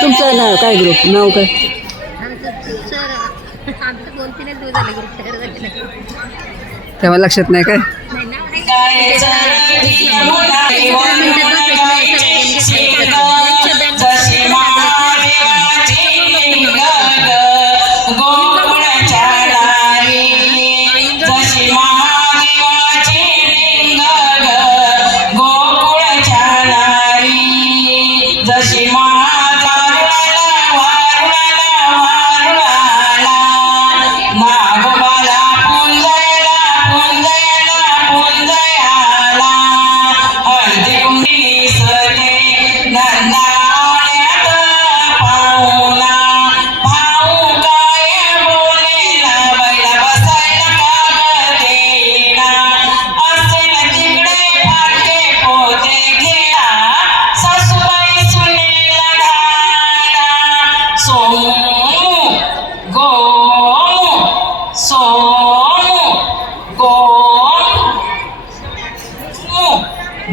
तुमचं नाव काय ग्रुप नाव काय? तेव्हा लक्षात नाही काय?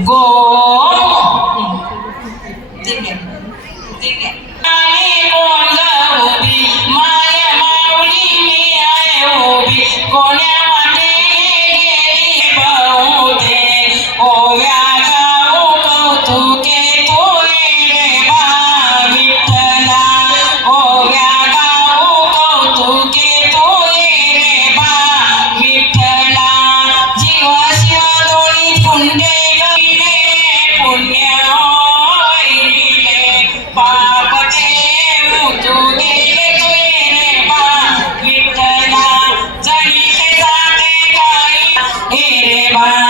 গো। দিকে দিকে আলে কোন গাউবি মায়া মাউলি মে আয়ে ওবি কোনে Bye.